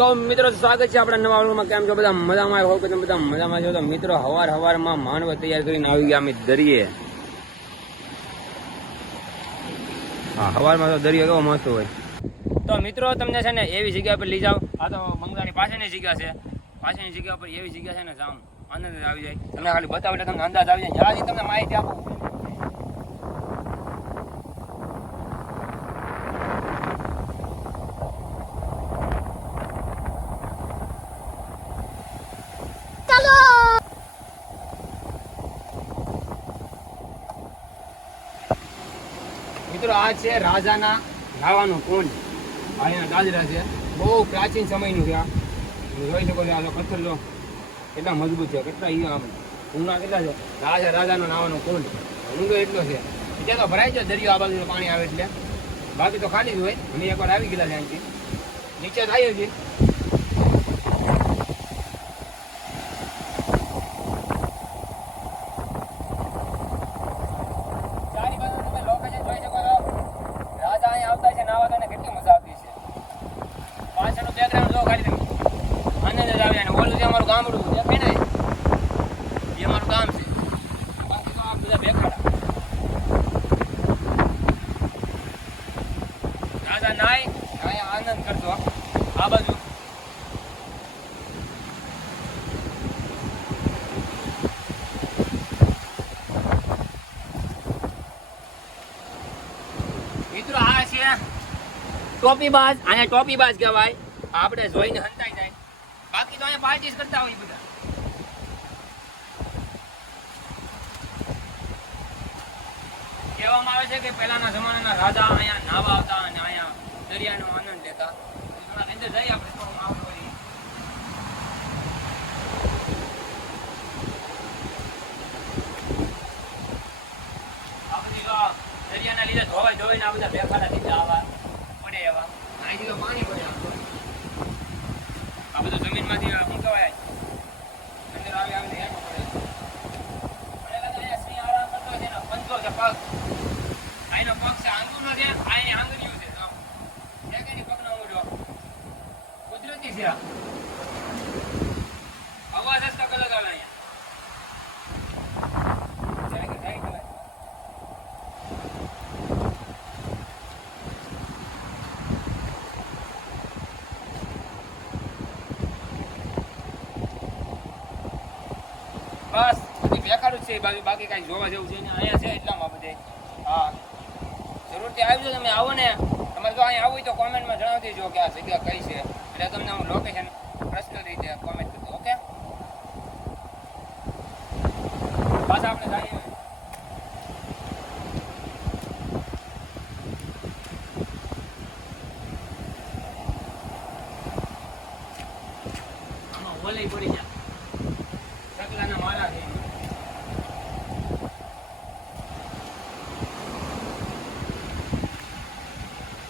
તો મિત્રો સ્વાગત છે આપણા નવા વ્લોગમાં. કેમ છો? બધા મજામાં હોય કે બધા મજામાં છો? તો મિત્રો હવાર હવારમાં માનવ તૈયાર કરીને આવી ગયા અમે દરિયે. હા, હવારમાં તો દરિયો કેવો મસ્ત હોય. તો મિત્રો, તમને છે ને એવી જગ્યા પર લઈ જાઓ. આ તો બંગલાની પાછળની જગ્યા છે. પાછળની જગ્યા પર એવી જગ્યા છે ને, જામ આનંદ આવી જાય. તમને ખાલી બતાવે તમને અંદાજ આવી જાય. જ્યાંથી તમને માહિતી આપું મિત્રો, આ છે રાજાના રાવાનો કોણ અહીંયા દાદરા છે. બહુ પ્રાચીન સમયનું છે આ. જોઈ શકો છો આ તો પથ્થર જો. કેટલા મજબૂત છે, કેટલા ઈ આમ ઊંડા કેટલા છે. રાજા, રાજાનો નાવાનો કોણ ઊંડો એટલો છે. ત્યાં તો ભરાય છે દરિયો, આ બાજુ પાણી આવે એટલે. બાકી તો ખાલી જ હોય. અમે એકવાર આવી ગયેલા છે અહીંથી. નીચે થાય છે ચારે બાજુ તમે location જોઈ શકો છો. રાજા અહીંયા આવતા છે નાવા તો કેટલી મજા આવતી છે પાછળનું background જો ખાલી તમે. આનંદ જ આવે અને ઓલું જે અમારું ગામડું દેખાય ને એ અમારું ગામ છે બાકી તો આ બધા બેખાડા રાજા નાય અહીંયા આ બાજુ. મિત્રો, આ છે ટોપી બાજ. આને ટોપી બાજ કહેવાય. આપણે જોઈને હંતાઈ જાય. બાકી તો અહીંયા પાર્ટીસ કરતા હોય બધા. કહેવામાં આવે છે કે પહેલાના જમાનાના રાજા અહીંયા નાવા આવતા અને અહીંયા દરિયાનો આનંદ લેતા થોડા અંદર જઈએ આપણે થોડું માહોલ કરીએ આ બધી જો દરિયાના લીધે ધોવાઈ ધોવાઈને આ બધા બેફારા થઈ આવા પડે એવા. અહીંથી તો પાણી પડે આ બધું જમીનમાંથી શું કહેવાય અંદર આવી આવીને હેઠું પડે. પંજો છે પગ. અહીંનો પગ છે આંગળીનો છે, આઈની આંગળીઓ છે. પગનો અંગૂઠો કુદરતી છે આ. અવાજ જ કંઈક અલગ આવે અહીંયા જાય કે જાય કે જાય. બસ, બધી બેકારું છે બાજુ બાકી કાંઈ જોવા જેવું છે ને અહીંયા છે એટલામાં બધે હા. જરૂરથી આવજો તમે, આવો ને. તમારે જો અહીંયા હોય તો કોમેન્ટમાં જણાવી દેજો કે આ જગ્યા કઈ છે. એટલે તમને હું લોકેશન પ્રશ્ન રીતે કોમેન્ટ કરતો ઓકે? પાછા આપણે જાણીએ. ઓલે પડી જાય સગલાના મારા છે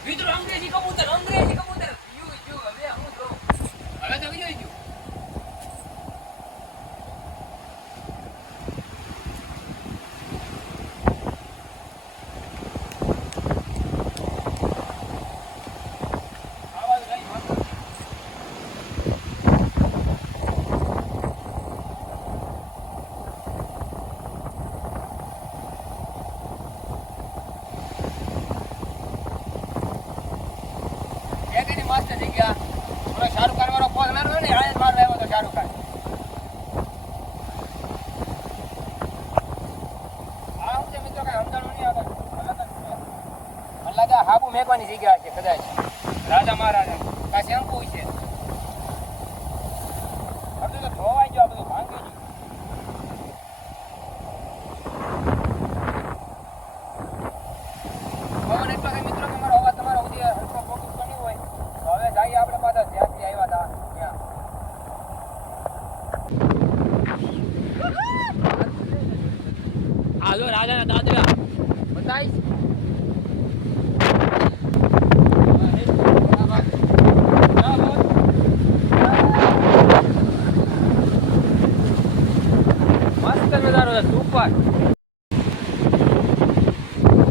મિત્રો અંગ્રેજી કબૂતર અંગ્રેજી કબૂતર યુ યુ હવે હું જો હવે તો વિજય ગયું આવાજ લઈ માથું એક એની થઈ ગયા. ઓલો શાહરુખ ખાન વાળો પોઝ માર્યો ને આયે માર આવ્યો તો શાહરુખ ખાન. હાબુ મેકવાની જગ્યા છે કદાચ. રાજા મહારાજા કાં અંકુ છે બધું તો ધોવાઈ ગયો આ બધું ભાંગી ગયું પવન એટલો છે મિત્રો કે મારો અવાજ તમારો સુધી હલકો ફોકસ બન્યો હોય તો હવે જઈએ આપણે પાછા જ્યાંથી આવ્યા હતા ત્યાં આ જો રાજાના દાદરા. બતાવીશ. મસ્ત નજારો છે, સુપર.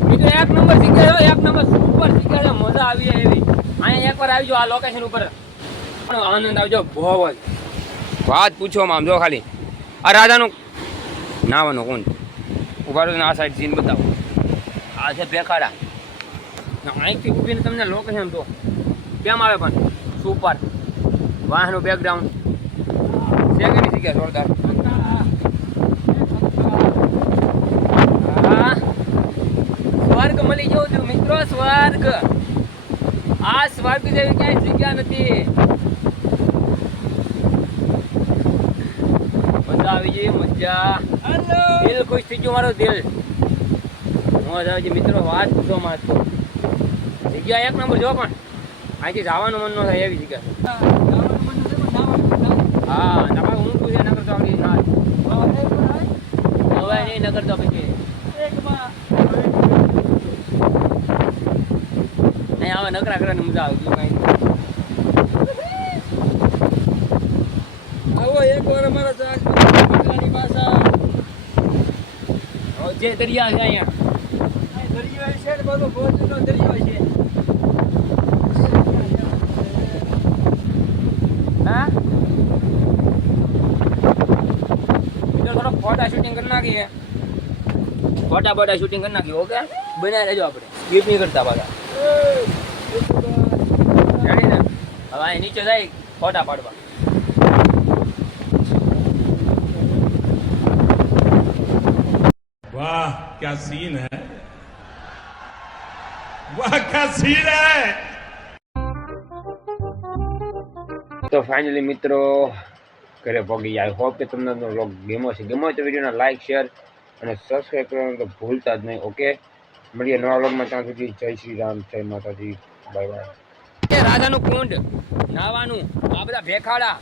બીજો એક નંબર જગ્યા એક નંબર સુપર જગ્યા છે મજા આવી જાય એવી. અહીંયા એકવાર આવી આ લોકેશન ઉપર. આનંદ આવજો, બહુ જ. વાત પૂછો આમ, જો ખાલી. આ રાજાનું, નાવાનું કોણ? ઊભા રહો આ સાઈડ સીન બતાવો. આ છે ભેખાડા. અહીંથી ઊભીને તમને લોકેશન તો કેમ આવે પણ? સુપર વાહનું બેકગ્રાઉન્ડ છે કે જગ્યા જોરદાર? સ્વર્ગ મળી જવું છું મિત્રો, સ્વર્ગ. આ સ્વર્ગ જેવી ક્યાંય જગ્યા નથી. મજા આવી ગઈ મજા. દિલ ખુશ થઈ ગયું મારો દિલ. મોજ આવે છે મિત્રો, વાત પૂછો માં તો. જગ્યા એક નંબર જો પણ. અહીંથી જવાનું મન ન થાય એવી જગ્યા. હા નકર ઊંઘું છે, નકર તો આપણી ના હવે નહીં નગર તો પછી નહીં આવે, નકરા કરવાની મજા આવતી કાંઈ. આવો એક વાર અમારા ચાક પાછા જે દરિયા છે અહીંયા. દરિયો છે બધો ભોજનો દરિયો છે હા? થોડો ફોટા શૂટિંગ કરી નાખીએ. ફોટા બોટા શૂટિંગ કરી નાખીએ ઓકે બનાવી લેજો આપણે. સ્કીપ નહીં કરતા પાછા. હવે નીચે જાય ફોટા પાડવા वाह क्या सीन है वाह क्या सीन है તો ફાઇનલી મિત્રો ઘરે પગી આઈ હોપ કે તમને વ્લોગ ગેમો છે ગેમો હોય તો વિડીયોને લાઈક શેર અને સબસ્ક્રાઈબ કરવાનું તો ભૂલતા જ નહીં ઓકે મળીએ નવા વ્લોગમાં ત્યાં સુધી જય શ્રી રામ જય માતાજી બાય બાય રાજાનું કુંડ નાવાનું આ બધા ભેખાડા